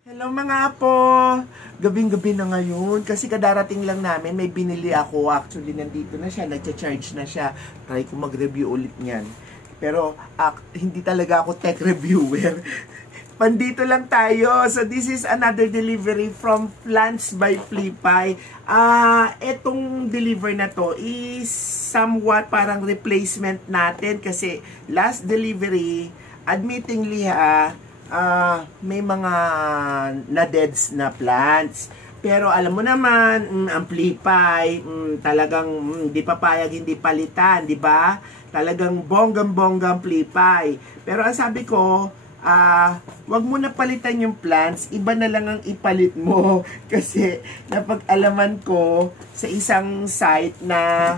Hello mga apo! Gabing-gabi na ngayon kasi kadarating lang namin, may binili ako. Actually, nandito na siya, nagcha-charge na siya. Try ko mag-review ulit niyan. Pero hindi talaga ako tech reviewer. Pandito lang tayo. So this is another delivery from Plants by Flipay. Etong deliver na to is somewhat parang replacement natin kasi last delivery, admittingly may mga na-deads na plants. Pero alam mo naman, ang Flipay, talagang hindi papayag, hindi palitan, di ba? Talagang bonggang-bonggang Flipay. Pero ang sabi ko, wag mo na palitan yung plants, iba na lang ang ipalit mo. Kasi napag-alaman ko sa isang site na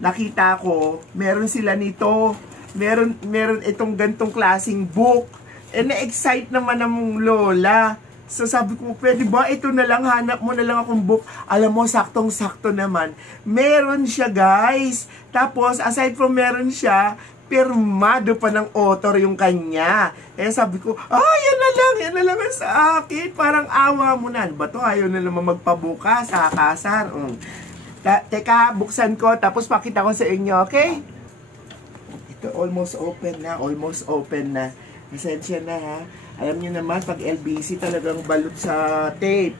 nakita ko, meron sila nito. Meron itong gantong klaseng book. Na-excite naman ng lola. So sabi ko, pwede ba ito na lang, hanap mo na lang akong book. Alam mo, saktong-sakto naman. Meron siya, guys. Tapos, aside from meron siya, pirmado pa ng author yung kanya. Sabi ko, yan na lang sa akin. Parang awa mo na. Ano ba to? Ayaw na naman magpabukas, kasar. Teka, buksan ko, tapos pakita ko sa inyo, okay? Ito, almost open na. Pasensya na ha. Alam niyo naman, pag LBC talagang balot sa tape.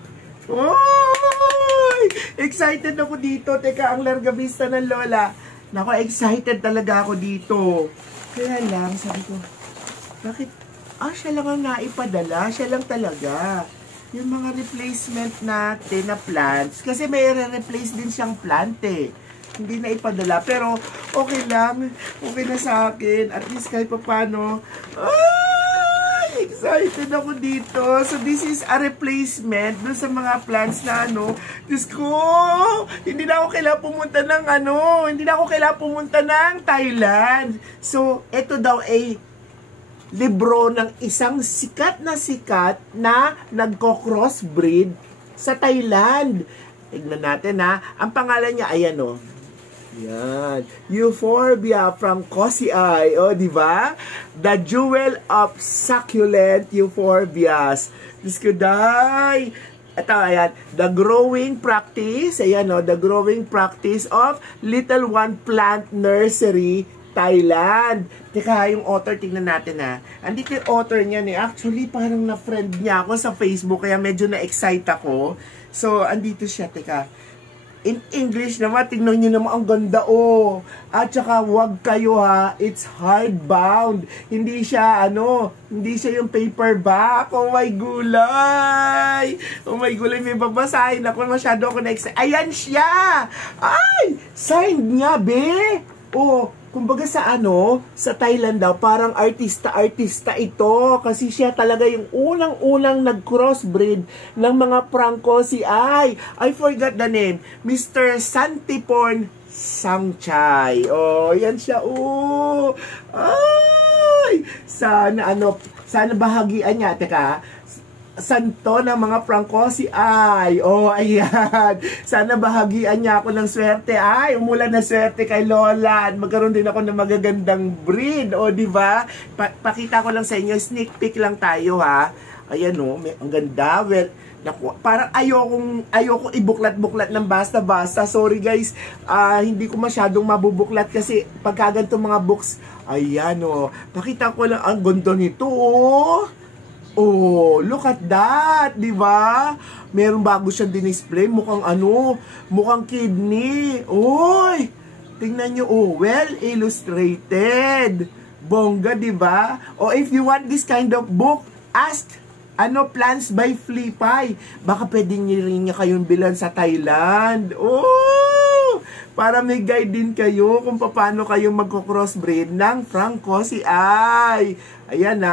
Oy! Excited ako dito. Teka, ang larga vista ng lola. Nako, excited talaga ako dito. Kaya lang, sabi ko, bakit? Siya lang ang naipadala. Siya lang talaga. Yung mga replacement natin na plants. Kasi may re-replace din siyang plant eh. Hindi na ipadala. Pero, okay lang. Okay na sa akin. At least kahit pa paano. Excited ako dito. So, this is a replacement dun sa mga plants na Diyos ko, hindi na ako kailangan pumunta ng Thailand. So, ito daw ay libro ng isang sikat na nagko-crossbreed sa Thailand. Tignan natin ha. Ang pangalan niya, ayan yan. Euphorbia from Cozy Eye. Di ba? The jewel of succulent euphorbias. Diyos ko, day. Ito, ayan. The growing practice. Ayan, the growing practice of Little One Plant Nursery, Thailand. Teka, yung author, tingnan natin ha. Andito yung author niya Actually, parang na-friend niya ako sa Facebook, kaya medyo na-excite ako. So, andito siya. Teka. In English naman, tingnan nyo naman, ang ganda At saka, wag kayo it's hardbound. Hindi siya, hindi siya yung paperback. Oh my gulay! May babasahin ako. Masyado ako na-excited. Ayan siya! Ay! Signed niya, be! Kumbaga sa sa Thailand daw, parang artista ito. Kasi siya talaga yung unang-unang nag-crossbreed ng mga Cozy Eye. I forgot the name. Mr. Santiporn Sangchai. Yan siya. Ay! Sana bahagian niya. Teka, santo ng mga Cozy Eye. Ayan. Sana bahagian niya ako ng swerte. Umulan na swerte kay Lola. At magkaroon din ako ng magagandang breed. Di ba? Pakita ko lang sa inyo. Sneak peek lang tayo, ha. Ayan, ang ganda. Well, naku, parang ayokong ibuklat-buklat ng basta-basta. Sorry, guys. Hindi ko masyadong mabubuklat kasi pagka ganito mga books, ayan, pakita ko lang ang ganda nito, look at that, di ba? Meron bago siyang dinisplay, mukhang kidney. Tingnan nyo, well illustrated. Bongga, di ba? If you want this kind of book, ask Plants by Flipay. Baka pwede niya kayong bilan sa Thailand. Para may guide din kayo kung paano kayo magko-crossbreed ng Cozy Eye. Ayan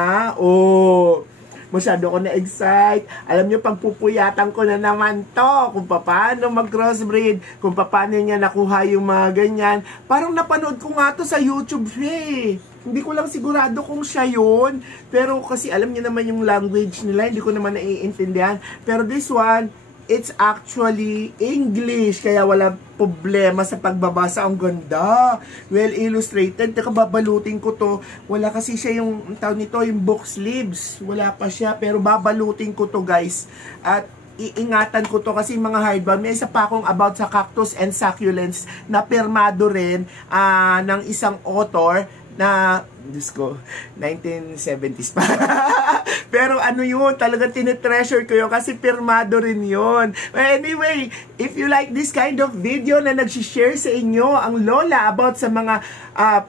masyado ako na-excite. Alam nyo, pagpupuyatan ko na naman to kung paano mag-crossbreed, kung paano niya nakuha yung mga ganyan. Parang napanood ko nga to sa YouTube Hindi ko lang sigurado kung siya yun. Pero kasi alam niyo naman yung language nila, hindi ko naman naiintindihan. Pero this one, it's actually English, kaya wala problema sa pagbabasa. Ang ganda. Well illustrated. Teka, babalutin ko to. Wala kasi siya yung tawag nito, yung book sleeves. Wala pa siya, pero babalutin ko to, guys. At iingatan ko to kasi mga hardbound. May isa pa akong about sa cactus and succulents na pirmado rin ng isang author na, Diyos ko, 1970s pa. Pero ano yun, talagang tinitreasure ko yun kasi pirmado rin yun. Anyway, if you like this kind of video na nag-share sa inyo ang Lola about sa mga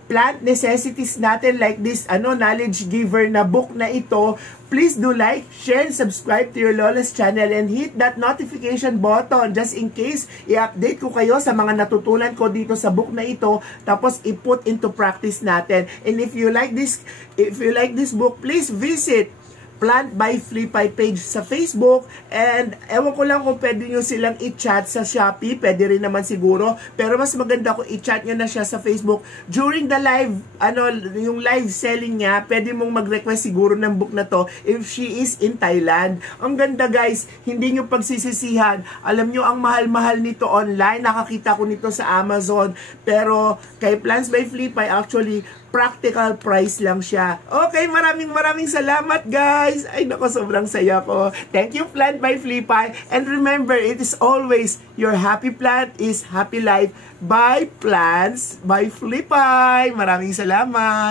plant necessities natin like this knowledge giver na book na ito, please do like, share, and subscribe to your Lola's channel and hit that notification button just in case i-update ko kayo sa mga natutunan ko dito sa book na ito, tapos i-put into practice natin. And if you like this book, please visit Plant by Flippy page sa Facebook, and ewan ko lang kung pwede nyo silang i-chat sa Shopee, pwede rin naman siguro, pero mas maganda kung i-chat nyo na siya sa Facebook during the live, yung live selling niya. Pwede mong mag-request siguro ng book na to if she is in Thailand. Ang ganda, guys, hindi nyo pagsisisihan. Alam nyo, ang mahal-mahal nito online, nakakita ko nito sa Amazon, pero kay Plants by Flippy, actually practical price lang siya. Okay, maraming salamat, guys. Ay, nako, sobrang saya ko. Thank you, Plant by Flippy. And remember, it is always your happy plant is happy life by Plants by Flippy. Maraming salamat.